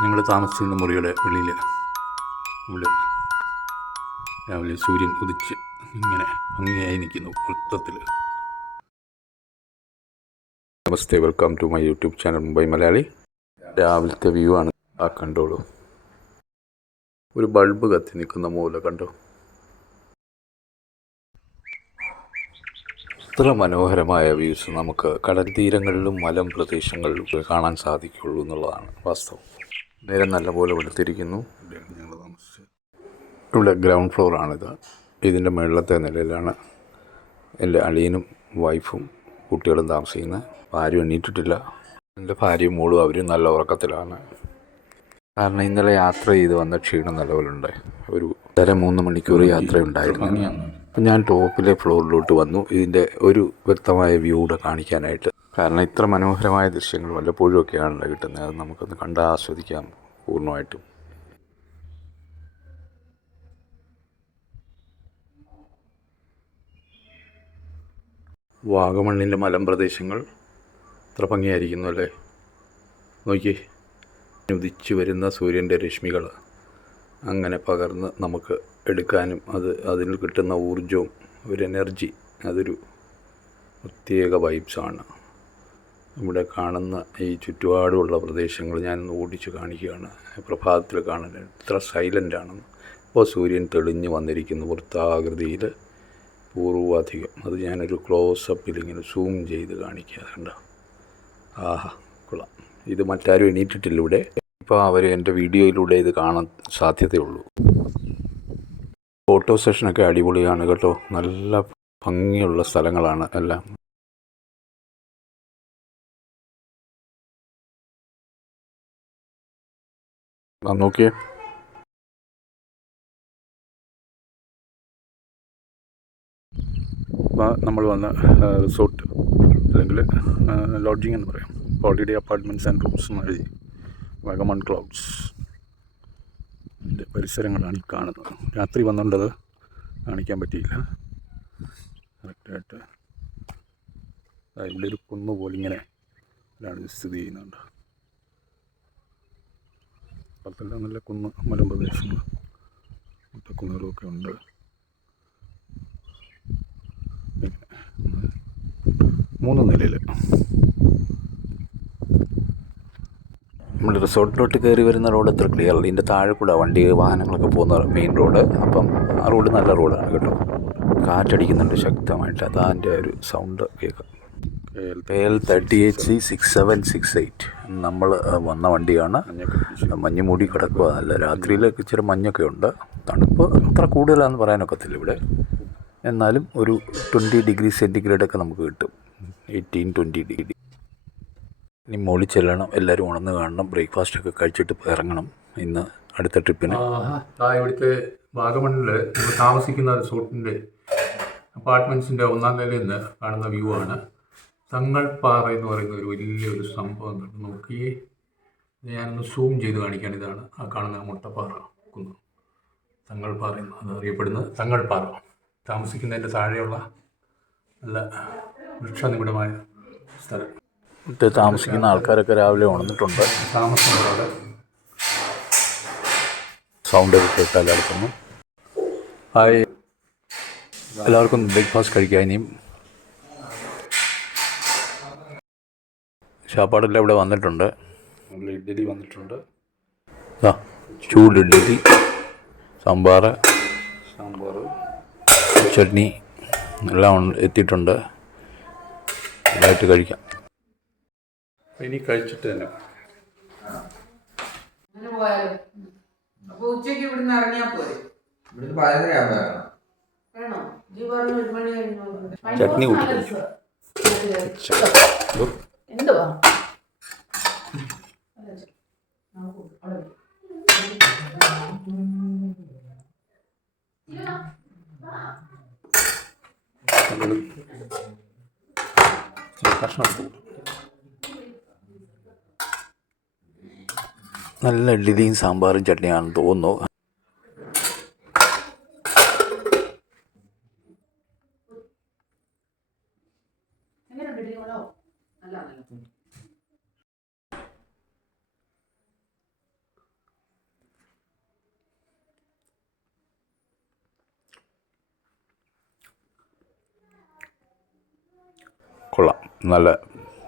ഞങ്ങൾ താമസിക്കുന്ന മുറിയുടെ വെളിയിൽ ഇവിടെ രാവിലെ സൂര്യൻ ഉദിച്ച് ഇങ്ങനെ ഭംഗിയായി നിൽക്കുന്നു വൃത്തത്തിൽ. നമസ്തേ, welcome to my YouTube channel Mumbai Malayali. രാവിലത്തെ വ്യൂ ആണ് ആ, കണ്ടോളൂ. ഒരു ബൾബ് കത്തി നിൽക്കുന്ന മൂല കണ്ടോ. ഇത്ര മനോഹരമായ വ്യൂസ് നമുക്ക് കടൽ തീരങ്ങളിലും മലം പ്രദേശങ്ങളിലും കാണാൻ സാധിക്കുള്ളൂ എന്നുള്ളതാണ് വാസ്തവം. നേരെ നല്ലപോലെ വെളുത്തിരിക്കുന്നു. ഞങ്ങൾ താമസിച്ചത് ഇവിടെ ഗ്രൗണ്ട് ഫ്ലോറാണിത്. ഇതിൻ്റെ മുകളിലത്തെ നിലയിലാണ് എൻ്റെ അളിയനും വൈഫും കുട്ടികളും താമസിക്കുന്നത്. ആരും എണ്ണീറ്റിട്ടില്ല. എൻ്റെ ഭാര്യയും മോളും അവരും നല്ല ഉറക്കത്തിലാണ്. കാരണം ഇന്നലെ യാത്ര ചെയ്ത് വന്ന ക്ഷീണം നല്ലപോലുണ്ട്. ഒരു 3 മണിക്കൂർ യാത്രയുണ്ടായിരുന്നു. അപ്പം ഞാൻ ടോപ്പിലെ ഫ്ലോറിലോട്ട് വന്നു, ഇതിൻ്റെ ഒരു വ്യക്തമായ വ്യൂ കൂടെ കാണിക്കാനായിട്ട്. കാരണം ഇത്ര മനോഹരമായ ദൃശ്യങ്ങൾ വല്ലപ്പോഴും ഒക്കെയാണല്ലോ കിട്ടുന്നത്. അത് നമുക്കൊന്ന് കണ്ട് ആസ്വദിക്കാം പൂർണ്ണമായിട്ടും. വാഗമണ്ണിൻ്റെ മലമ്പ്രദേശങ്ങൾ ഇത്ര ഭംഗിയായിരിക്കുന്നു അല്ലേ. നോക്കി, ഉദിച്ചു വരുന്ന സൂര്യൻ്റെ രശ്മികൾ അങ്ങനെ പകർന്ന് നമുക്ക് എടുക്കാനും അതിൽ കിട്ടുന്ന ഊർജവും ഒരു എനർജി, അതൊരു പ്രത്യേക വൈബ്സാണ്. ഇവിടെ കാണുന്ന ഈ ചുറ്റുപാടുമുള്ള പ്രദേശങ്ങൾ ഞാനൊന്ന് ഓടിച്ച് കാണിക്കുകയാണ്. പ്രഭാതത്തിൽ കാണാൻ എത്ര സൈലൻ്റാണെന്ന്. ഇപ്പോൾ സൂര്യൻ തെളിഞ്ഞ് വന്നിരിക്കുന്നു വൃത്താകൃതിയിൽ പൂർവാധികം. അത് ഞാനൊരു ക്ലോസപ്പിൽ ഇങ്ങനെ സൂം ചെയ്ത് കാണിക്കുക. കണ്ട, ആഹാ, കൊള്ളാം. ഇത് മറ്റാരും എണീറ്റിട്ടില്ല ഇവിടെ. ഇപ്പോൾ അവർ എൻ്റെ വീഡിയോയിലൂടെ ഇത് കാണാൻ സാധ്യതയുള്ളൂ. ഫോട്ടോ സെഷനൊക്കെ അടിപൊളിയാണ് കേട്ടോ. നല്ല ഭംഗിയുള്ള സ്ഥലങ്ങളാണ് എല്ലാം. നോക്കിയേ, നമ്മൾ വന്ന റിസോർട്ട് അല്ലെങ്കിൽ ലോഡ്ജിങ് എന്ന് പറയാം. ഹോളിഡേ അപ്പാർട്ട്മെൻറ്റ്സ് ആൻഡ് റൂംസ് എന്ന് എഴുതി വാഗമൺ ക്ലൗഡ്സ്. ഇതിൻ്റെ പരിസരങ്ങളാണ് ഈ കാണുന്നത്. രാത്രി വന്നുകൊണ്ടത് കാണിക്കാൻ പറ്റിയില്ല കറക്റ്റായിട്ട്. ഇവിടെ ഒരു കുന്ന് പോലിങ്ങനെ ഒരാൾ സ്ഥിതി ചെയ്യുന്നുണ്ട്. അപ്പുറത്തെല്ലാം നല്ല കുന്ന് മലമ്പ്രദേശങ്ങൾ, മുട്ടക്കുന്നുകളൊക്കെ ഉണ്ട്. പിന്നെ 3 നിലയിൽ നമ്മൾ റിസോർട്ടിലോട്ട് കയറി വരുന്ന റോഡ് അത്ര ക്ലിയർ അല്ല. ഇതിൻ്റെ താഴെ കൂടെ വാഹനങ്ങളൊക്കെ പോകുന്ന മെയിൻ റോഡ്. അപ്പം ആ റോഡ് നല്ല റോഡാണ് കേട്ടോ. കാറ്റടിക്കുന്നുണ്ട് ശക്തമായിട്ട്, അതാൻ്റെ ഒരു സൗണ്ട് കേൾക്കാം. KL 38C6768 നമ്മൾ വന്ന വണ്ടിയാണ്. മഞ്ഞ് മൂടി കിടക്കുക. നല്ല രാത്രിയിലൊക്കെ ഇച്ചിരി മഞ്ഞൊക്കെ ഉണ്ട്. തണുപ്പ് അത്ര കൂടുതലാണെന്ന് പറയാനൊക്കത്തില്ല ഇവിടെ. എന്നാലും ഒരു 20 ഡിഗ്രി സെൻറ്റിഗ്രേഡൊക്കെ നമുക്ക് കിട്ടും. 18-20 ഡിഗ്രി. ഇനി മോളിൽ ചെല്ലണം, എല്ലാവരും ഉണർന്ന് കാണണം. ബ്രേക്ക്ഫാസ്റ്റൊക്കെ കഴിച്ചിട്ട് ഇറങ്ങണം ഇന്ന് അടുത്ത ട്രിപ്പിന്. ഇവിടുത്തെ വാഗമണ്ണിൽ നമ്മൾ താമസിക്കുന്ന റിസോർട്ടിൻ്റെ അപ്പാർട്ട്മെൻറ്റ്സിൻ്റെ 1ാം നിലയിൽ നിന്ന് കാണുന്ന വ്യൂ ആണ്. തങ്ങൾപ്പാറ എന്ന് പറയുന്ന ഒരു വലിയൊരു സംഭവം നോക്കിയേ. ഞാനൊന്ന് സൂം ചെയ്ത് കാണിക്കുകയാണ്. ഇതാണ് ആ കാണുന്ന മുട്ടപ്പാറ കുന്ന്, തങ്ങൾപ്പാറ എന്ന് അത് അറിയപ്പെടുന്നത്. തങ്ങൾപ്പാറ താമസിക്കുന്നതിൻ്റെ താഴെയുള്ള നല്ല വൃക്ഷനിബിഡമായ സ്ഥലം. താമസിക്കുന്ന ആൾക്കാരൊക്കെ രാവിലെ ഉണർന്നിട്ടുണ്ട്. താമസങ്ങളോട് സൗണ്ടൊക്കെ കേട്ടാൽ അടുക്കുന്നു. ഹായ്, എല്ലാവർക്കും ബ്രേക്ക്ഫാസ്റ്റ് കഴിക്കാം. ഇനിയും ഷാപ്പാടെല്ലാം ഇവിടെ വന്നിട്ടുണ്ട്. നല്ല ഇഡ്ഡലി വന്നിട്ടുണ്ട്. ചൂട് ഇഡ്ഡലി, സാമ്പാർ, ചട്നി എല്ലാം എത്തിയിട്ടുണ്ട്. നന്നായിട്ട് കഴിക്കാം. ഇനി കഴിച്ചിട്ട് തന്നെ ഉച്ചയ്ക്ക് ഇവിടുന്ന് ഇറങ്ങിയാൽ പോരെ. ചട്നി കൂട്ടി കഴിച്ചു. എന്തുവാ നല്ല ഇഡ്ഡലിയും സാമ്പാറും ചട്നിയാണെന്ന് തോന്നുന്നു. കൊള്ളാം, നല്ല.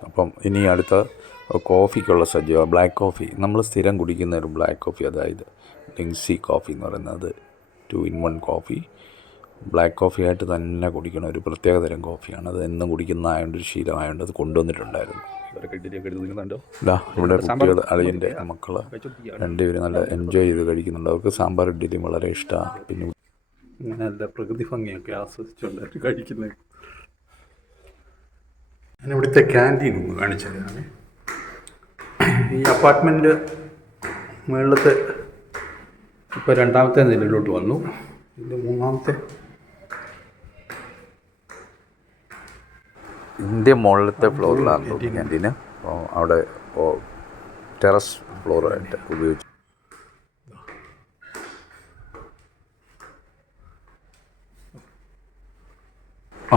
അപ്പം ഇനി അടുത്ത കോഫിക്കുള്ള സജ്ജീവ ബ്ലാക്ക് കോഫി. നമ്മൾ സ്ഥിരം കുടിക്കുന്ന ഒരു ബ്ലാക്ക് കോഫി, അതായത് ലിങ്സി കോഫി എന്ന് പറയുന്നത് 2-in-1 കോഫി. ബ്ലാക്ക് കോഫി ആയിട്ട് തന്നെ കുടിക്കണ ഒരു പ്രത്യേക തരം കോഫിയാണ്. അത് എന്നും കുടിക്കുന്നതായതുകൊണ്ട് ഒരു ശീലമായതുകൊണ്ട് അത് കൊണ്ടുവന്നിട്ടുണ്ടായിരുന്നു. ഇതാ ഇവിടെ കുട്ടികൾ, അളിയൻ്റെ മക്കൾ രണ്ടുപേരും നല്ല എൻജോയ് ചെയ്ത് കഴിക്കുന്നുണ്ട്. അവർക്ക് സാമ്പാർ ഇഡ്ഡലിയും വളരെ ഇഷ്ടമാണ്. പിന്നെ നല്ല പ്രകൃതി ഭംഗിയൊക്കെ ആസ്വദിച്ചുകൊണ്ട് കഴിക്കുന്നത്. ഞാൻ ഇവിടുത്തെ ക്യാൻറ്റീൻ ഒന്ന് കാണിച്ചതാണ്. ഈ അപ്പാർട്ട്മെൻറ്റ് മുകളിലത്തെ ഇപ്പോൾ 2ാമത്തെ നിലയിലോട്ട് വന്നു. ഇത് 3ാമത്തെ ഇതിൻ്റെ മുകളിലത്തെ ഫ്ലോറിലാണ് ക്യാൻറ്റീന്. അപ്പോൾ അവിടെ ടെറസ് ഫ്ലോറായിട്ട് ഉപയോഗിച്ചു.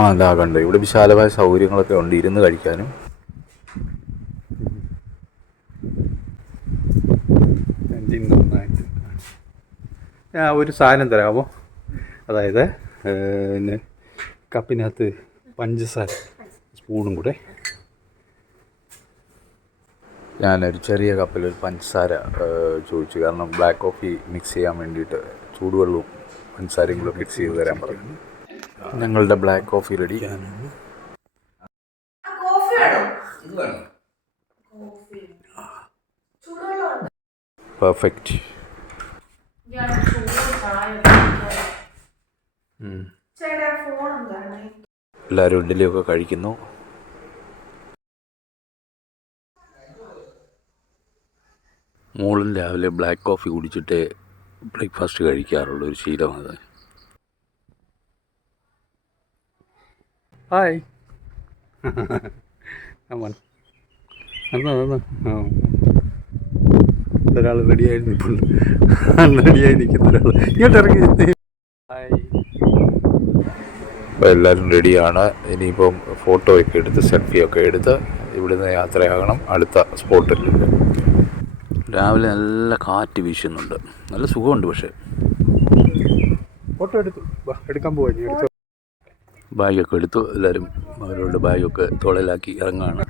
അതാ കണ്ട് ഇവിടെ വിശാലമായ സൗകര്യങ്ങളൊക്കെ ഉണ്ട് ഇരുന്ന് കഴിക്കാനും. ഒരു സാധനം തരാമോ? അതായത് പിന്നെ കപ്പിനകത്ത് പഞ്ചസാര സ്പൂണും കൂടെ. ഞാനൊരു ചെറിയ കപ്പിലൊരു പഞ്ചസാര ചോദിച്ചു. കാരണം ബ്ലാക്ക് കോഫി മിക്സ് ചെയ്യാൻ വേണ്ടിയിട്ട് ചൂടുവെള്ളവും പഞ്ചസാരയും കൂടെ മിക്സ് ചെയ്ത് തരാൻ പറഞ്ഞു. ഞങ്ങളുടെ ബ്ലാക്ക് കോഫി റെഡി. പെർഫെക്റ്റ്. എല്ലാവരും ഇഡ്ഡലിയൊക്കെ കഴിക്കുന്നു. മോളും രാവിലെ ബ്ലാക്ക് കോഫി കുടിച്ചിട്ട് ബ്രേക്ക്ഫാസ്റ്റ് കഴിക്കാറുള്ളൊരു ശീലമാണ്. ഹായ്. ഒരാൾ റെഡിയായി നിൽപ്പുണ്ട്. റെഡിയായി നിൽക്കുന്ന ഒരാൾ ഇങ്ങോട്ട് ഇറങ്ങി. ഹായ്. അപ്പോൾ എല്ലാവരും റെഡിയാണ്. ഇനിയിപ്പം ഫോട്ടോയൊക്കെ എടുത്ത് സെൽഫിയൊക്കെ എടുത്ത് ഇവിടുന്ന് യാത്രയാകണം അടുത്ത സ്പോട്ടിൽ. രാവിലെ നല്ല കാറ്റ് വീശുന്നുണ്ട്, നല്ല സുഖമുണ്ട്. പക്ഷേ ഫോട്ടോ എടുക്കാൻ പോവാ. ബാഗൊക്കെ എടുത്തു. എല്ലാവരും അവരുടെ ബാഗൊക്കെ തോളയിലാക്കി ഇറങ്ങുകയാണ്.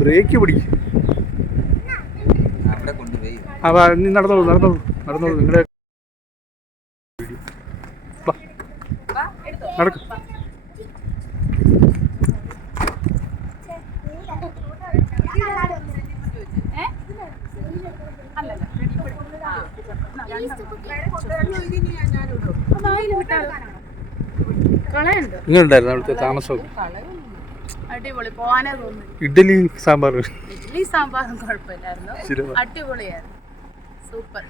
ബ്രേക്ക് പിടിക്കും. നീ നടന്നോളൂ നിങ്ങളുടെ നടക്കും. ഇങ്ങനെയുണ്ടായിരുന്നു അവിടുത്തെ താമസമൊക്കെ? അടിപൊളി, പോവാനേ തോന്നുന്നു. ഇഡ്ഡലി സാമ്പാറും കുഴപ്പമില്ലായിരുന്നു, അടിപൊളിയായിരുന്നു, സൂപ്പർ.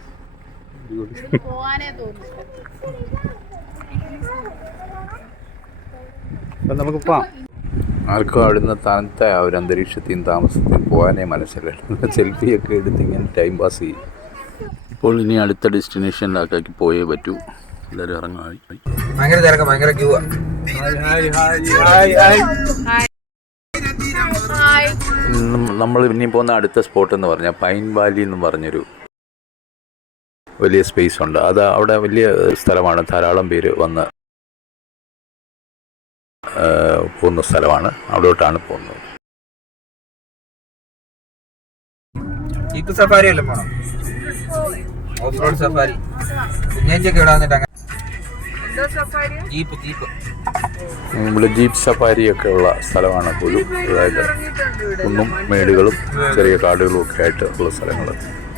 പോവാനേ തോന്നുന്നു. നമുക്ക് പോവാം. ആർക്കും അവിടുന്ന് തണുത്ത ആ ഒരു അന്തരീക്ഷത്തെയും താമസത്തെയും പോകാനേ മനസ്സിലായി. സെൽഫിയൊക്കെ എടുത്ത് ഇങ്ങനെ ടൈം പാസ് ചെയ്യും. ഇപ്പോൾ ഇനി അടുത്ത ഡെസ്റ്റിനേഷനിലാക്കി പോയേ പറ്റൂ. എല്ലാവരും ഇറങ്ങായി. ഭയങ്കര തിരക്ക്, ഭയങ്കര ക്യൂ. നമ്മൾ ഇനി പോകുന്ന അടുത്ത സ്പോട്ട് എന്ന് പറഞ്ഞാൽ പൈൻ വാലി എന്ന് പറഞ്ഞൊരു വലിയ സ്പേസ് ഉണ്ട്. അത് അവിടെ വലിയ സ്ഥലമാണ്, ധാരാളം പേര് വന്ന് പോകുന്ന സ്ഥലമാണ്. അവിടോട്ടാണ് പോകുന്നത്. ജീപ്പ് സഫാരി അല്ലേ പോണം? Off road safari. കുഞ്ഞേച്ചൊക്കെ ഇവിടെ വന്നിട്ട് ജീപ്പ് ഇവിടെ ജീപ്പ് സഫാരിയൊക്കെ ഉള്ള സ്ഥലമാണ് പോലും. അതായത് കുന്നും മേടുകളും ചെറിയ കാടുകളും ഒക്കെ ആയിട്ട് ഉള്ള സ്ഥലങ്ങൾ.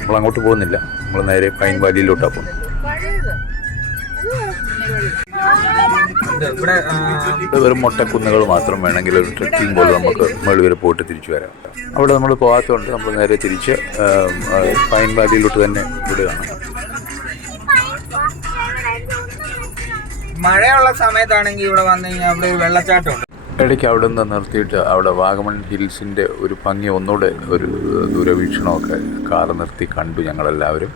നമ്മൾ അങ്ങോട്ട് പോകുന്നില്ല, നമ്മൾ നേരെ പൈൻ വാലിയിലോട്ടാണ് പോകുന്നത്. ഇവിടെ വെറും മൊട്ടക്കുന്നുകൾ മാത്രം. വേണമെങ്കിൽ ഒരു ട്രെക്കിംഗ് പോലെ നമുക്ക് മുകളിൽ വരെ പോയിട്ട് തിരിച്ചു വരാം. അവിടെ നമ്മൾ പോകാത്തതുകൊണ്ട് നമ്മൾ നേരെ തിരിച്ച് പൈൻ വാലിയിലോട്ട് തന്നെ വിടുകയാണ്. മഴയുള്ള സമയത്താണെങ്കിൽ ഇവിടെ വന്നു കഴിഞ്ഞാൽ അവിടെ ഒരു വെള്ളച്ചാട്ടമുണ്ട്. ഇടയ്ക്ക് അവിടെ നിന്ന് നിർത്തിയിട്ട് അവിടെ വാഗമൺ ഹിൽസിൻ്റെ ഒരു ഭംഗി ഒന്നുകൂടെ ഒരു ദൂരവീക്ഷണമൊക്കെ കാർ നിർത്തി കണ്ടു ഞങ്ങളെല്ലാവരും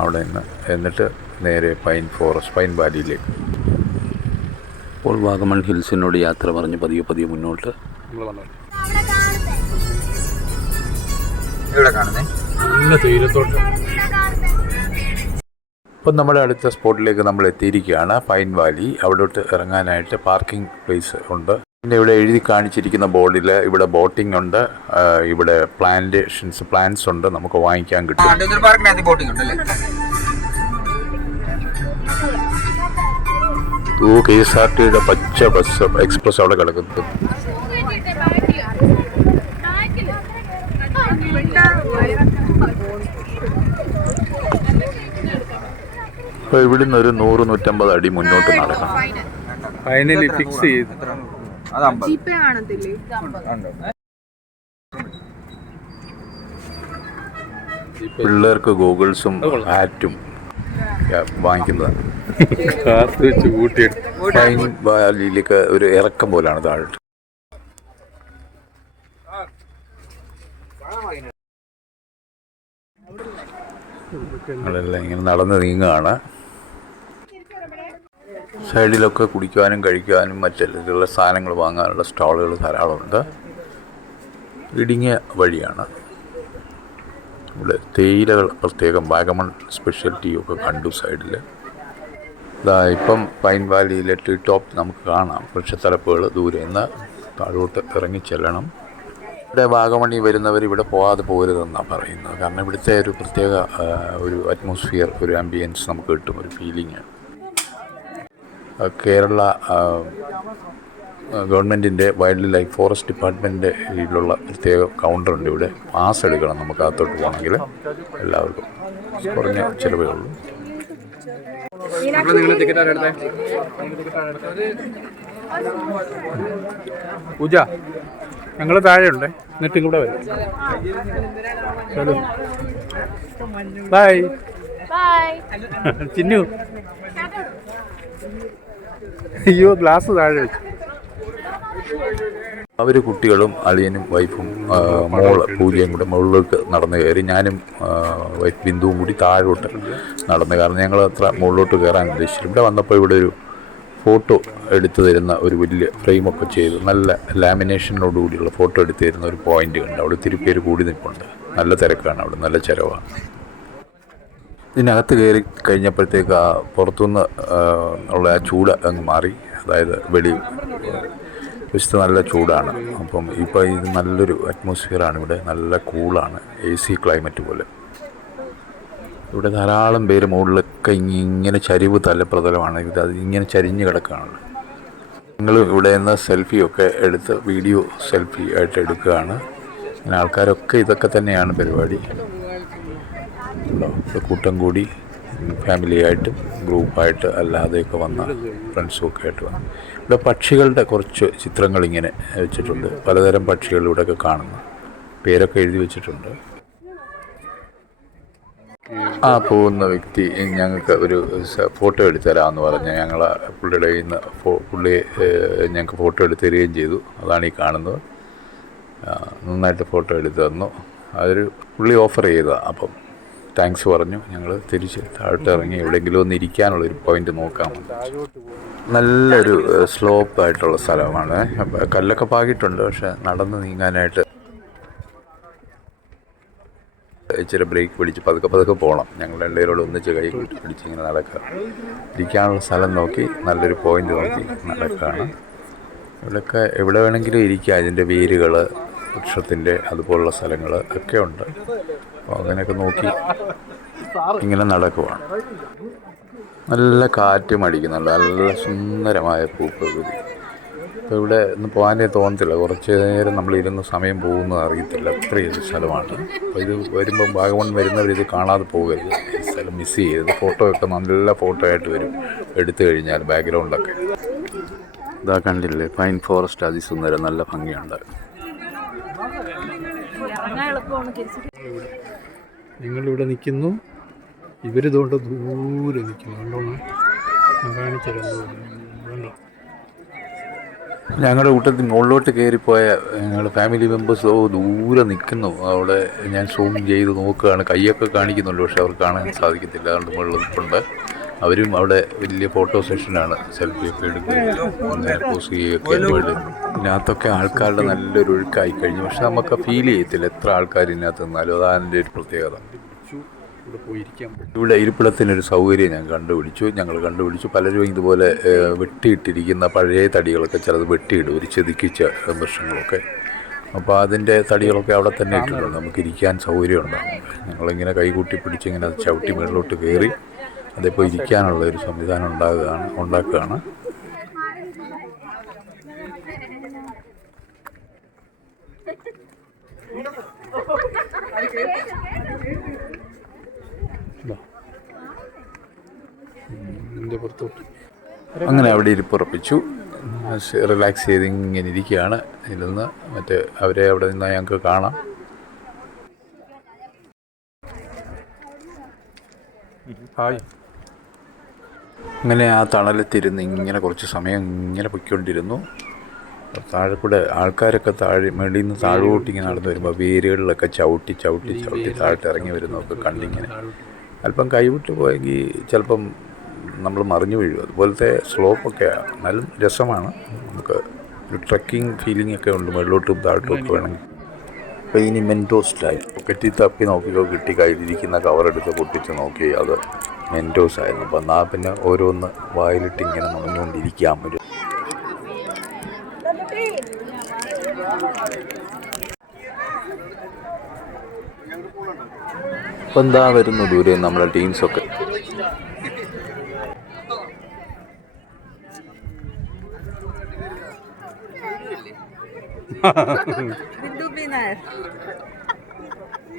അവിടെ നിന്ന്. എന്നിട്ട് നേരെ പൈൻ വാലിയിലേക്ക്. ഇപ്പോൾ വാഗമൺ ഹിൽസിനോട് യാത്ര പറഞ്ഞ് പതിയെ മുന്നോട്ട് ഇവിടെ കാണുന്നേ നല്ല തേയിലത്തോട്ടം. ഇപ്പം നമ്മുടെ അടുത്ത സ്പോട്ടിലേക്ക് നമ്മൾ എത്തിയിരിക്കുകയാണ്, പൈൻ വാലി. അവിടോട്ട് ഇറങ്ങാനായിട്ട് പാർക്കിംഗ് പ്ലേസ് ഉണ്ട്. പിന്നെ ഇവിടെ എഴുതി കാണിച്ചിരിക്കുന്ന ബോർഡിൽ ഇവിടെ ബോട്ടിംഗ് ഉണ്ട്, ഇവിടെ പ്ലാന്റ്സ് ഉണ്ട്, നമുക്ക് വാങ്ങിക്കാൻ കിട്ടും. KSRTയുടെ പച്ച ബസ് എക്സ്പ്രസ് അവിടെ കിടക്കുന്നു. അപ്പോൾ ഇവിടുന്ന് ഒരു 100-150 അടി മുന്നോട്ട് നടക്കണം. ഫൈനലി ഫിക്സ് ചെയ്ത്. പിള്ളേർക്ക് ഗൂഗിൾസും ഹാറ്റും വാങ്ങിക്കുന്നതാണ്. പൈൻ വാലിയിലേക്ക് ഒരു ഇറക്കം പോലാണ് താഴോട്ട്. നമ്മളെല്ലാം ഇങ്ങനെ നടന്ന് നീങ്ങുകയാണ്. സൈഡിലൊക്കെ കുടിക്കുവാനും കഴിക്കുവാനും മറ്റുള്ള സാധനങ്ങൾ വാങ്ങാനുള്ള സ്റ്റാളുകൾ ധാരാളമുണ്ട്. ഇടുങ്ങിയ വഴിയാണ്. ഇവിടെ തേയിലകൾ പ്രത്യേകം വാഗമൺ സ്പെഷ്യൽ ടീ ഒക്കെ കണ്ടു സൈഡിൽ. ഇപ്പം പൈൻ വാലിയിലെ ട്രീ ടോപ്പ് നമുക്ക് കാണാം. വൃക്ഷത്തലപ്പുകൾ ദൂരെ നിന്ന് താഴോട്ട് ഇറങ്ങി ചെല്ലണം. ഇവിടെ വാഗമണ്ണി വരുന്നവർ ഇവിടെ പോകാതെ പോരുതെന്നാണ് പറയുന്നത്. കാരണം ഇവിടുത്തെ ഒരു പ്രത്യേക ഒരു അറ്റ്മോസ്ഫിയർ, ഒരു ആംബിയൻസ് നമുക്ക് കിട്ടും, ഒരു ഫീലിംഗ്. കേരള ഗവൺമെൻറ്റിൻ്റെ വൈൽഡ് ലൈഫ് ഫോറസ്റ്റ് ഡിപ്പാർട്ട്മെൻറ്റിൻ്റെ കീഴിലുള്ള പ്രത്യേക കൗണ്ടറുണ്ട്. ഇവിടെ പാസ് എടുക്കണം നമുക്ക് അകത്തോട്ട് പോകണമെങ്കിൽ. എല്ലാവർക്കും കുറഞ്ഞ ചിലവേ ഉള്ളൂ. പൂജ ഞങ്ങൾ താഴെയുണ്ട്, എന്നിട്ട് ഇവിടെ വരും. ബൈ ചിന്നു. അയ്യോ ഗ്ലാസ് താഴെ വെച്ചു. അവർ കുട്ടികളും അളിയനും വൈഫും മോള് പൂജയും കൂടെ മുകളിലേക്ക് നടന്നു കയറി. ഞാനും വൈഫ് ബിന്ദുവും കൂടി താഴോട്ട് നടന്നു. കാരണം ഞങ്ങൾ അത്ര മുകളിലോട്ട് കയറാൻ ഉദ്ദേശിച്ചു. ഇവിടെ വന്നപ്പോൾ ഇവിടെ ഒരു ഫോട്ടോ എടുത്തു തരുന്ന ഒരു വലിയ ഫ്രെയിമൊക്കെ ചെയ്ത് നല്ല ലാമിനേഷനോടുകൂടിയുള്ള ഫോട്ടോ എടുത്തു തരുന്ന ഒരു പോയിന്റ് കണ്ട്. അവിടെ ഒത്തിരി പേര് കൂടി നിൽപ്പുണ്ട്. നല്ല തിരക്കാണ് അവിടെ, നല്ല ചിലവാണ്. ഇതിനകത്ത് കയറി കഴിഞ്ഞപ്പോഴത്തേക്ക് ആ പുറത്തുനിന്ന് ഉള്ള ആ ചൂട് അങ്ങ് മാറി. അതായത് വശത്ത് നല്ല ചൂടാണ്. അപ്പം ഇപ്പോൾ ഇത് നല്ലൊരു അറ്റ്മോസ്ഫിയറാണ്. ഇവിടെ നല്ല കൂളാണ്, AC ക്ലൈമറ്റ് പോലെ. ഇവിടെ ധാരാളം പേര് മുകളിലൊക്കെ ഇങ്ങനെ ചരിവ് തലപ്രതലമാണ്. അത് ഇങ്ങനെ ചരിഞ്ഞ് കിടക്കുകയാണ്. ഞങ്ങൾ ഇവിടെ നിന്ന് സെൽഫിയൊക്കെ എടുത്ത് വീഡിയോ സെൽഫി ആയിട്ട് എടുക്കുകയാണ്. അങ്ങനെ ആൾക്കാരൊക്കെ ഇതൊക്കെ തന്നെയാണ് പരിപാടി. കൂട്ടം കൂടി ഫാമിലിയായിട്ടും ഗ്രൂപ്പായിട്ട് അല്ലാതെയൊക്കെ വന്ന ഫ്രണ്ട്സും ഒക്കെ ആയിട്ട് വന്നു. ഇവിടെ പക്ഷികളുടെ കുറച്ച് ചിത്രങ്ങൾ ഇങ്ങനെ വെച്ചിട്ടുണ്ട്. പലതരം പക്ഷികൾ ഇവിടെയൊക്കെ കാണുന്നു. പേരൊക്കെ എഴുതി വെച്ചിട്ടുണ്ട്. ആ പോകുന്ന വ്യക്തി ഞങ്ങൾക്ക് ഒരു ഫോട്ടോ എടുത്തു തരാമെന്ന് പറഞ്ഞ് ഞങ്ങൾ പുള്ളിയുടെ കയ്യിൽ നിന്ന് പുള്ളിയെ ഞങ്ങൾക്ക് ഫോട്ടോ എടുത്ത് തരികയും ചെയ്തു. അതാണ് ഈ കാണുന്നത്. നന്നായിട്ട് ഫോട്ടോ എടുത്ത് തന്നു. അതൊരു പുള്ളി ഓഫർ ചെയ്തതാണ്. അപ്പം താങ്ക്സ് പറഞ്ഞു. ഞങ്ങൾ തിരിച്ച് താഴോട്ട് ഇറങ്ങി എവിടെയെങ്കിലും ഒന്ന് ഇരിക്കാനുള്ളൊരു പോയിന്റ് നോക്കാം. നല്ലൊരു സ്ലോപ്പായിട്ടുള്ള സ്ഥലമാണ്. കല്ലൊക്കെ പാകിയിട്ടുണ്ട്. പക്ഷെ നടന്ന് നീങ്ങാനായിട്ട് ഇച്ചിരി ബ്രേക്ക് പിടിച്ച് പതുക്കെ പോകണം. ഞങ്ങൾ രണ്ടുപേരോട് ഒന്നിച്ച് കൈ പിടിച്ച് ഇങ്ങനെ നടക്കുക. ഇരിക്കാനുള്ള സ്ഥലം നോക്കി നല്ലൊരു പോയിന്റ് നോക്കി നടക്കുകയാണ്. ഇവിടെയൊക്കെ എവിടെ വേണമെങ്കിലും ഇരിക്കുക. ഇതിൻ്റെ വേരുകൾ, വൃക്ഷത്തിൻ്റെ അതുപോലുള്ള സ്ഥലങ്ങൾ ഒക്കെ ഉണ്ട്. അപ്പോൾ അങ്ങനെയൊക്കെ നോക്കി ഇങ്ങനെ നടക്കുവാണ്. നല്ല കാറ്റും അടിക്കുന്നുണ്ട്. നല്ല സുന്ദരമായ പൂപ്രകൃതി. അപ്പോൾ ഇവിടെ ഒന്ന് പോകാനേ തോന്നത്തില്ല. കുറച്ച് നേരം നമ്മളിരുന്ന് സമയം പോകുന്നത് അറിയത്തില്ല. അത്രയൊരു സ്ഥലമാണ്. അപ്പോൾ ഇത് വരുമ്പം വാഗമൺ വരുന്നവരിത് കാണാതെ പോകരുത്. ഈ സ്ഥലം മിസ് ചെയ്യരുത്. ഫോട്ടോ ഒക്കെ നല്ല ഫോട്ടോ ആയിട്ട് വരും എടുത്തു കഴിഞ്ഞാൽ ബാക്ക്ഗ്രൗണ്ടൊക്കെ. ഇതാ കണ്ടില്ലേ, പൈൻ ഫോറസ്റ്റ് അതിസുന്ദരം, നല്ല ഭംഗിയുണ്ട്. നിങ്ങളിവിടെ നിൽക്കുന്നു, ഇവരിതുകൊണ്ട് ദൂരെ നിൽക്കുന്നു. കണ്ടോണേ, കാണിച്ചല്ലോ. ഞങ്ങളുടെ കൂട്ടത്തിൽ മുകളിലോട്ട് കയറിപ്പോയ ഞങ്ങളുടെ ഫാമിലി മെമ്പേഴ്സ് ദൂരെ നിൽക്കുന്നു. അവിടെ ഞാൻ സൂം ചെയ്ത് നോക്കുകയാണ്. കൈയൊക്കെ കാണിക്കുന്നുണ്ട്, പക്ഷെ അവർക്ക് കാണാൻ സാധിക്കത്തില്ല. അതുകൊണ്ട് മുകളിൽ നിൽപ്പുണ്ട്. അവരും അവിടെ വലിയ ഫോട്ടോ സെഷനാണ്. സെൽഫിയൊക്കെ എടുക്കുകയും പോസ്റ്റ് ചെയ്യുകയൊക്കെ വേണ്ടി. ഇതിനകത്തൊക്കെ ആൾക്കാരുടെ നല്ലൊരു ഒഴുക്കായി കഴിഞ്ഞു. പക്ഷെ നമുക്ക് ഫീൽ ചെയ്യത്തില്ല എത്ര ആൾക്കാർ ഇതിനകത്ത് നിന്നാലും. അതാണ് എൻ്റെ ഒരു പ്രത്യേകത. ഇവിടെ പോയിരിക്കാൻ പറ്റും. ഇവിടെ ഇരിപ്പിടത്തിനൊരു സൗകര്യം ഞങ്ങൾ കണ്ടുപിടിച്ചു. പലരും ഇതുപോലെ വെട്ടിയിട്ടിരിക്കുന്ന പഴയ തടികളൊക്കെ ചിലത് വെട്ടിയിടും, ഒരു ചെതുക്കിച്ച വൃക്ഷങ്ങളൊക്കെ. അപ്പോൾ അതിൻ്റെ തടികളൊക്കെ അവിടെ തന്നെ ഇട്ടിട്ടുണ്ട്, നമുക്ക് ഇരിക്കാൻ സൗകര്യം ഉണ്ടാകും. ഞങ്ങളിങ്ങനെ കൈകൂട്ടി പിടിച്ച് ഇങ്ങനെ അത് ചവിട്ടി മുകളിലോട്ട് കയറി അതിപ്പോൾ ഇരിക്കാനുള്ള ഒരു സംവിധാനം ഉണ്ടാക്കുകയാണ്. അങ്ങനെ അവിടെ ഇരിപ്പുറപ്പിച്ചു, റിലാക്സ് ചെയ്ത് ഇങ്ങനെ ഇരിക്കുകയാണ്. ഇതിൽ നിന്ന് അവരെ അവിടെ നിന്ന് ഞങ്ങൾക്ക് കാണാം. അങ്ങനെ ആ തണലത്തിരുന്ന് ഇങ്ങനെ കുറച്ച് സമയം ഇങ്ങനെ പൊയ്ക്കൊണ്ടിരുന്നു. താഴെ കൂടെ ആൾക്കാരൊക്കെ മേളിൽ നിന്ന് താഴോട്ട് ഇങ്ങനെ നടന്നു വരുമ്പോൾ വേരുകളിലൊക്കെ ചവിട്ടി താഴോട്ട് ഇറങ്ങി വരുന്നതൊക്കെ കണ്ടിങ്ങനെ അല്പം കൈവിട്ട് പോയെങ്കിൽ ചിലപ്പം നമ്മൾ മറിഞ്ഞു വീഴും. അതുപോലത്തെ സ്ലോപ്പൊക്കെയാണ്, നല്ല രസമാണ്. നമുക്ക് ഒരു ട്രക്കിംഗ് ഫീലിംഗ് ഒക്കെ ഉണ്ട്, മുകളിലോട്ടും താഴോട്ടും ഒക്കെ വേണമെങ്കിൽ. അപ്പോൾ ഇനി മെൻറ്റോസ് ടൈപ്പ് പൊക്കറ്റിൽ തപ്പി നോക്കിയോ കിട്ടി, കയ്യിലിരിക്കുന്ന കവറെടുത്ത് പൊട്ടിച്ച് നോക്കി, അത് മെൻറ്റോസ് ആയിരുന്നു. അപ്പോൾ എന്നാൽ പിന്നെ ഓരോന്ന് വായിലിട്ട് ഇങ്ങനെ നുണഞ്ഞുകൊണ്ടിരിക്കാൻ പറ്റും. അപ്പോൾ എന്താ വരുന്നു ദൂരെ നമ്മളെ ടീംസൊക്കെ.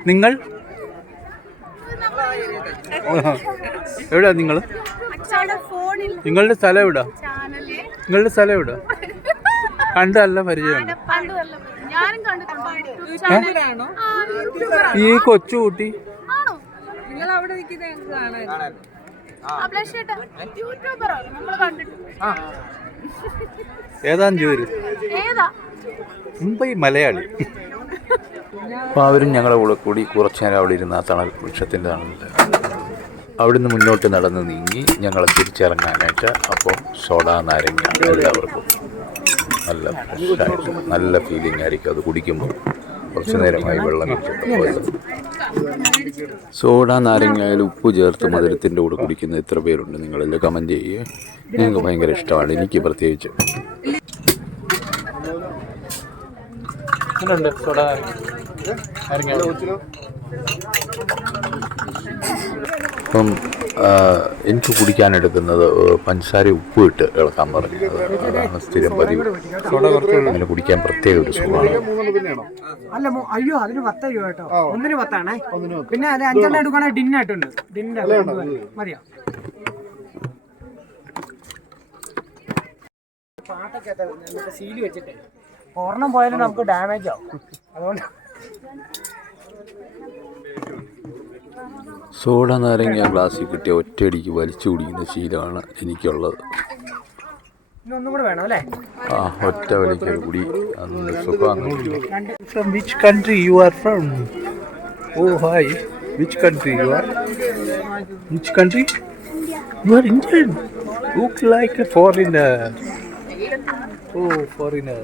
നിങ്ങൾ എവിടെയാ നിങ്ങളുടെ സ്ഥലം എവിടാ? കണ്ടല്ല പരിചയമുണ്ട്. ഈ കൊച്ചുകുട്ടി ഏതാന്ന് ജോലി? മുംബൈ മലയാളി. അപ്പോൾ അവരും ഞങ്ങളുടെ കൂടെ കൂടി കുറച്ച് നേരം അവിടെ ഇരുന്ന് ആ തണൽ വൃക്ഷത്തിൻ്റെ തണലിൽ അവിടുന്ന് മുന്നോട്ട് നടന്ന് നീങ്ങി ഞങ്ങളെ തിരിച്ചിറങ്ങാനായിട്ട്. അപ്പോൾ സോഡ നാരങ്ങ എല്ലാവർക്കും നല്ല ഫ്രഷായിട്ട് നല്ല ഫീലിംഗ് ആയിരിക്കും അത് കുടിക്കുമ്പോൾ. കുറച്ച് നേരമായി വെള്ളം കുടിച്ചിട്ട് പോയത്. സോഡ നാരങ്ങയിൽ ഉപ്പ് ചേർത്ത് മധുരത്തിൻ്റെ കൂടെ കുടിക്കുന്ന എത്ര പേരുണ്ട് നിങ്ങളെല്ലാം കമൻറ്റ് ചെയ്യുക. നിങ്ങൾക്ക് ഭയങ്കര ഇഷ്ടമാണ്, എനിക്ക് പ്രത്യേകിച്ച്. അപ്പം എനിക്ക് കുടിക്കാനെടുക്കുന്നത് പഞ്ചസാര ഉപ്പ് ഇട്ട് ഇളക്കാൻ പറഞ്ഞു. അതാണ് സ്ഥിരം പതിവ്. അങ്ങനെ കുടിക്കാൻ പ്രത്യേക ഒരു സുഖമാണ്. അല്ല അയ്യോ അതിന് 10 രൂപ കേട്ടോ, 1 10 പിന്നെ അത് 5 എടുക്കണേ ഡിന്നായിട്ടുണ്ട്. മതിയോ? പാട്ടൊക്കെ സീല് വെച്ചിട്ട് ഒരെണ്ണം പോയാലും നമുക്ക് ഡാമേജ് ആവും, അതുകൊണ്ട്. സോഡ നാരങ്ങ ഗ്ലാസ്സിൽ കിട്ടിയ ഒറ്റയടിക്ക് വലിച്ചു കുടിക്കുന്ന ശീലമാണ് എനിക്കുള്ളത്. ഒന്നും കൂടെ വേണം അല്ലേ? ആ ഒറ്റ വലിക്കൊരു കുടി അന്ന് സുഖമാണ്. From which country you are from? Oh hi, which country you are? Which country? You are Indian. Look like a foreigner. Oh foreigner.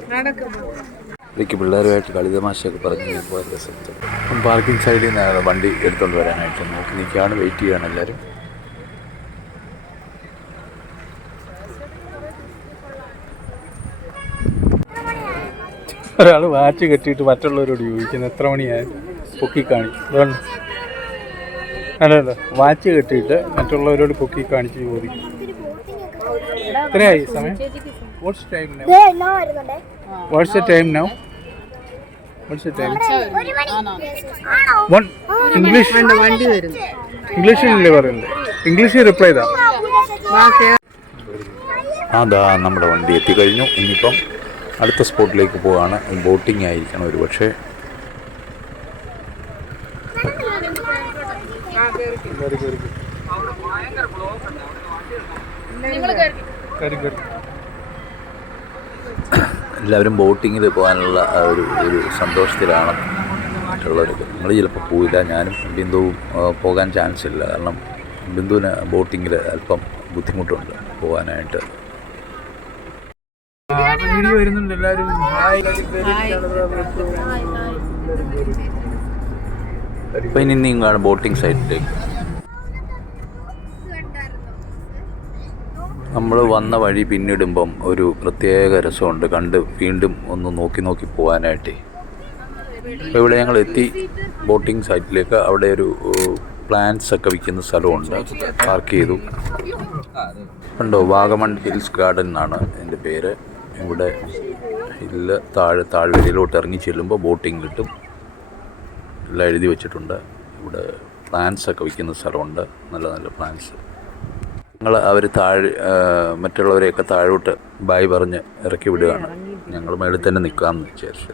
ഇടയ്ക്ക് പിള്ളേരുമായിട്ട് കളിതമാശയൊക്കെ പറഞ്ഞ് പോയ രസത്ത് പാർക്കിംഗ് സൈഡിൽ നിന്ന് വണ്ടി എടുത്തുകൊണ്ട് വരാനായിട്ട് നോക്കി നിൽക്കുകയാണ്, വെയിറ്റ് ചെയ്യുകയാണ് എല്ലാവരും. ഒരാൾ വാച്ച് കെട്ടിയിട്ട് മറ്റുള്ളവരോട് ചോദിക്കുന്നത് എത്ര മണിയായി പൊക്കി കാണിക്കും. അല്ലല്ല, വാച്ച് കെട്ടിയിട്ട് മറ്റുള്ളവരോട് പൊക്കി കാണിച്ച് ചോദിക്കും എത്രയായി സമയം. What's the time now? What's the time now? What's the time? One English. ഇംഗ്ലീഷിലല്ലേ പറയുന്നത്? ഇംഗ്ലീഷിൽ റിപ്ലൈ ചെയ്താ. അതാ നമ്മുടെ വണ്ടി എത്തിക്കഴിഞ്ഞു. ഇനിയിപ്പം അടുത്ത സ്പോട്ടിലേക്ക് പോവുകയാണ്. ബോട്ടിംഗ് ആയിരിക്കണം ഒരു പക്ഷേ. എല്ലാവരും ബോട്ടിങ്ങിൽ പോകാനുള്ള ഒരു സന്തോഷത്തിലാണ് മറ്റുള്ളവരൊക്കെ. നിങ്ങൾ ചിലപ്പോൾ പോയില്ല, ഞാനും ബിന്ദുവും പോകാൻ ചാൻസ് ഇല്ല. കാരണം ബിന്ദുവിന് ബോട്ടിങ്ങിൽ അല്പം ബുദ്ധിമുട്ടുണ്ട് പോകാനായിട്ട്. വീഡിയോ വരുന്നുണ്ട് എല്ലാവരും. അപ്പം ഇനി നീങ്ങാണ് ബോട്ടിംഗ് സൈറ്റിലേക്ക്. നമ്മൾ വന്ന വഴി പിന്നിടുമ്പം ഒരു പ്രത്യേക രസമുണ്ട്, കണ്ട് വീണ്ടും ഒന്ന് നോക്കി നോക്കി പോകാനായിട്ട്. അപ്പോൾ ഇവിടെ ഞങ്ങൾ എത്തി ബോട്ടിംഗ് സൈറ്റിലേക്ക്. അവിടെ ഒരു പ്ലാന്റ്സ് ഒക്കെ വിൽക്കുന്ന സ്ഥലമുണ്ട്. പാർക്ക് ചെയ്തു. കണ്ടോ, വാഗമൺ ഹിൽസ് ഗാർഡൻ എന്നാണ് എൻ്റെ പേര്. ഇവിടെ ഹില്ല് താഴ്വരയിലോട്ട് ഇറങ്ങി ചെല്ലുമ്പോൾ ബോട്ടിംഗ് കിട്ടും. എല്ലാം എഴുതി വെച്ചിട്ടുണ്ട്. ഇവിടെ പ്ലാന്റ്സ് ഒക്കെ വിൽക്കുന്ന സ്ഥലമുണ്ട്, നല്ല നല്ല പ്ലാന്റ്സ്. അവർ മറ്റുള്ളവരെയൊക്കെ താഴോട്ട് ബായ് പറഞ്ഞ് ഇറക്കി വിടുകയാണ്. ഞങ്ങൾ മേളിൽ തന്നെ നിൽക്കാമെന്ന് വിചാരിച്ചു.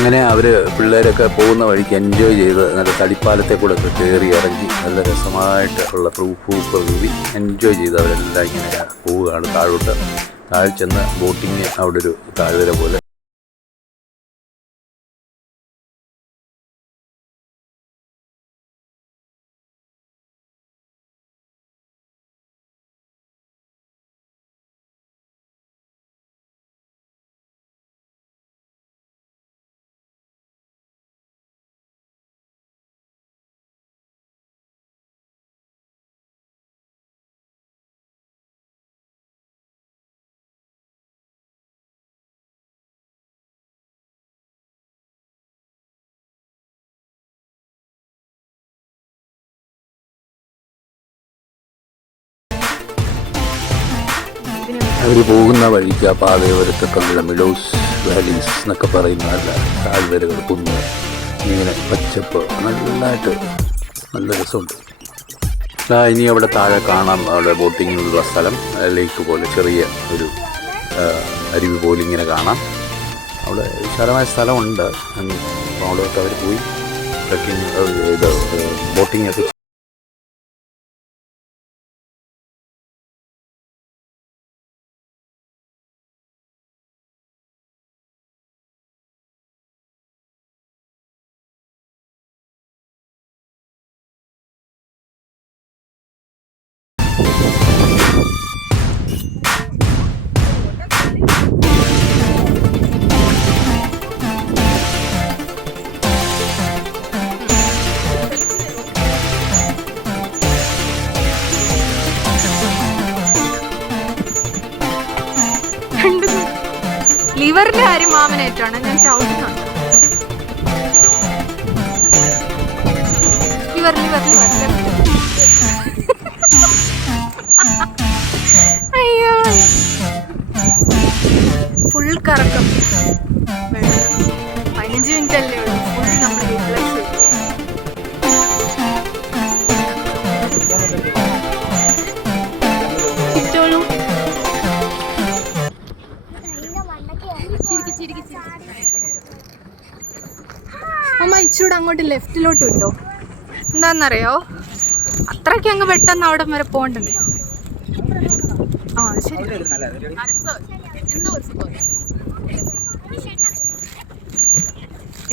അങ്ങനെ അവർ പിള്ളേരൊക്കെ പോകുന്ന വഴിക്ക് എൻജോയ് ചെയ്ത് നല്ല തടിപ്പാലത്തെ കൂടെ ഒക്കെ കയറി ഇറങ്ങി നല്ല രസമായിട്ട് ഉള്ള പ്രകൃതി എൻജോയ് ചെയ്ത് അവരെല്ലാം ഇങ്ങനെ പോവുകയാണ് താഴോട്ട്. താഴെ ചെന്ന് ബോട്ടിങ് അവിടെ ഒരു താഴ്വര പോലെ. അവർ പോകുന്ന വഴിക്ക് ആ പാതയോരത്തൊക്കെ നല്ല മിഡോസ് വാലീസ് എന്നൊക്കെ പറയുന്ന നല്ല താഴ്വരകൾ, കുന്ന്, ഇങ്ങനെ പച്ചപ്പ് നല്ലതായിട്ട് നല്ല രസമുണ്ട്. ഇനി അവിടെ താഴെ കാണാം അവിടെ ബോട്ടിങ്ങിനുള്ള സ്ഥലം, ലേക്ക് പോലെ ചെറിയ ഒരു അരുവി പോലെ ഇങ്ങനെ കാണാം. അവിടെ വിശാലമായ സ്ഥലമുണ്ട്. അവിടെയൊക്കെ അവർ പോയി ബോട്ടിങ്ങൊക്കെ. ലിവറിന്റെ കാര്യം മാമനേറ്റാണ്, ഞാൻ ചവിട്ടുന്നുണ്ട്. ലിവർ അയ്യോ, ഫുൾ കറക്കം. 15 മിനിറ്റ് അല്ലേ ഉള്ളൂ, ഫുൾ നമ്മൾ യൂട്ടിലൈസ് ചെയ്തു. അമ്മ ഇച്ചൂടെ അങ്ങോട്ട് ലെഫ്റ്റിലോട്ട് വിട്ടോ. എന്താണെന്നറിയോ, അത്രയ്ക്ക് അങ്ങ് പെട്ടെന്ന് അവിടെ വരെ പോകണ്ടേ. ആ ശരി.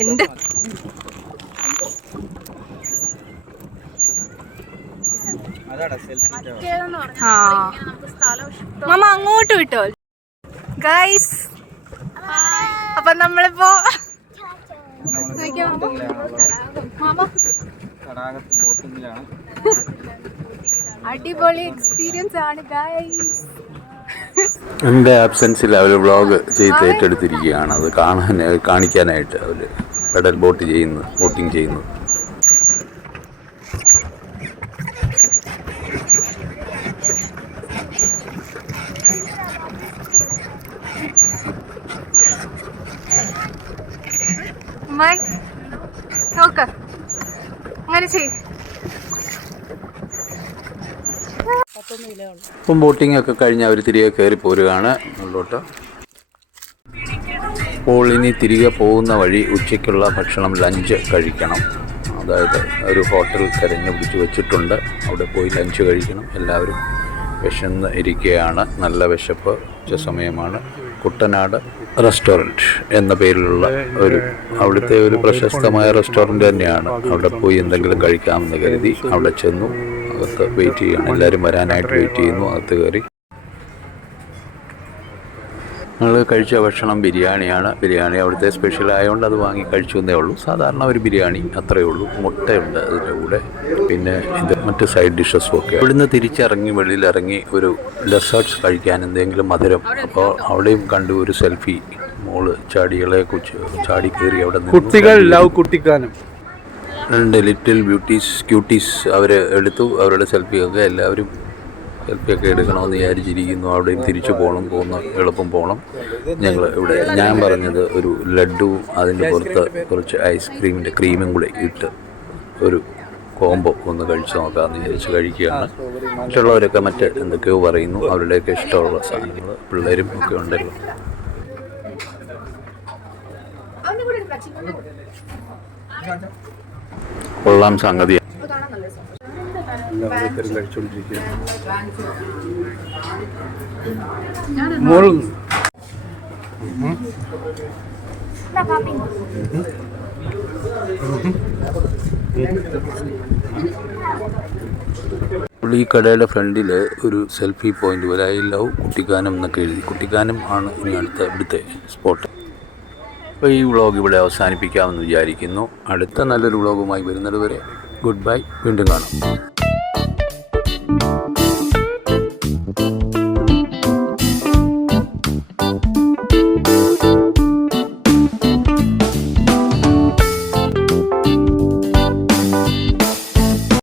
എന്ത് ആ മാമ അങ്ങോട്ട് വിട്ടോ ഗൈസ്. അപ്പൊ നമ്മളിപ്പോ അടിപൊളി എക്സ്പീരിയൻസ് ആണ് ഗൈസ്. എൻ്റെ ആബ്സെൻസിൽ അവർ വ്ളോഗ് ചെയ്ത് ഏറ്റെടുത്തിരിക്കുകയാണ്. അത് കാണിക്കാനായിട്ട് അവർ പെഡൽ ബോട്ടിങ് ചെയ്യുന്നു. നോക്ക അങ്ങനെ ചെയ്. ഇപ്പം ബോട്ടിംഗ് ഒക്കെ കഴിഞ്ഞ് അവർ തിരികെ കയറി പോരുകയാണ് മുകളിലോട്ട്. അപ്പോൾ ഇനി തിരികെ പോകുന്ന വഴി ഉച്ചയ്ക്കുള്ള ഭക്ഷണം ലഞ്ച് കഴിക്കണം. അതായത് ഒരു ഹോട്ടൽ തിരഞ്ഞു പിടിച്ച് വെച്ചിട്ടുണ്ട്, അവിടെ പോയി ലഞ്ച് കഴിക്കണം. എല്ലാവരും വിശന്ന് ഇരിക്കുകയാണ്, നല്ല വിശപ്പ്, ഉച്ച സമയമാണ്. കുട്ടനാട് റെസ്റ്റോറൻറ്റ് എന്ന പേരിലുള്ള അവിടുത്തെ ഒരു പ്രശസ്തമായ റെസ്റ്റോറൻറ്റ് തന്നെയാണ്. അവിടെ പോയി എന്തെങ്കിലും കഴിക്കാമെന്ന് കരുതി അവിടെ ചെന്നു. അകത്ത് വെയിറ്റ് ചെയ്യണം, എല്ലാവരും വരാനായിട്ട് വെയിറ്റ് ചെയ്യുന്നു. അകത്ത് കയറി ഞങ്ങൾ കഴിച്ച ഭക്ഷണം ബിരിയാണിയാണ്. ബിരിയാണി അവിടുത്തെ സ്പെഷ്യൽ ആയതുകൊണ്ട് അത് വാങ്ങി കഴിച്ചു എന്നേ ഉള്ളൂ. സാധാരണ ഒരു ബിരിയാണി അത്രയേ ഉള്ളൂ. മുട്ടയുണ്ട് അതിൻ്റെ കൂടെ, പിന്നെ ഇത് മറ്റ് സൈഡ് ഡിഷസും ഒക്കെ. ഇവിടുന്ന് തിരിച്ചിറങ്ങി വെളിയിലിറങ്ങി ഒരു ഡെസേർട്ട്സ് കഴിക്കാൻ എന്തെങ്കിലും മധുരം. അപ്പോൾ അവിടെയും കണ്ടു ഒരു സെൽഫി. മോള് ചാടികളെ ചാടി കയറി അവിടെ കുട്ടികൾ ലവ് കുട്ടിക്കാനം 2 ലിറ്റിൽ ക്യൂട്ടീസ് അവർ എടുത്തു. അവരുടെ സെൽഫിയൊക്കെ എല്ലാവരും സെൽഫിയൊക്കെ എടുക്കണമെന്ന് വിചാരിച്ചിരിക്കുന്നു. അവിടെയും തിരിച്ചു പോകുന്ന എളുപ്പം പോകണം. ഞാൻ പറഞ്ഞത് ഒരു ലഡ്ഡു, അതിൻ്റെ പുറത്ത് കുറച്ച് ഐസ്ക്രീമിൻ്റെ ക്രീമും കൂടെ ഇട്ട് ഒരു കോംബോ ഒന്ന് കഴിച്ച് നോക്കാമെന്ന് വിചാരിച്ച് കഴിക്കുകയാണ്. മറ്റുള്ളവരൊക്കെ എന്തൊക്കെയോ പറയുന്നു. അവരുടെയൊക്കെ ഇഷ്ടമുള്ള സാധനങ്ങൾ, പിള്ളേരും ഒക്കെ ഉണ്ടല്ലോ. കൊള്ളാം സംഗതി. ഈ കടയുടെ ഫ്രണ്ടിൽ ഒരു സെൽഫി പോയിന്റ് പോലെ ഐ ലവ് കുട്ടിക്കാനം എന്നൊക്കെ എഴുതി. കുട്ടിക്കാനം ആണ് ഇനി ഇവിടുത്തെ സ്പോട്ട്. അപ്പോൾ ഈ വ്ളോഗ് ഇവിടെ അവസാനിപ്പിക്കാമെന്ന് വിചാരിക്കുന്നു. അടുത്ത നല്ലൊരു വ്ളോഗുമായി വരുന്നത് വരെ ഗുഡ് ബൈ. വീണ്ടും കാണാം.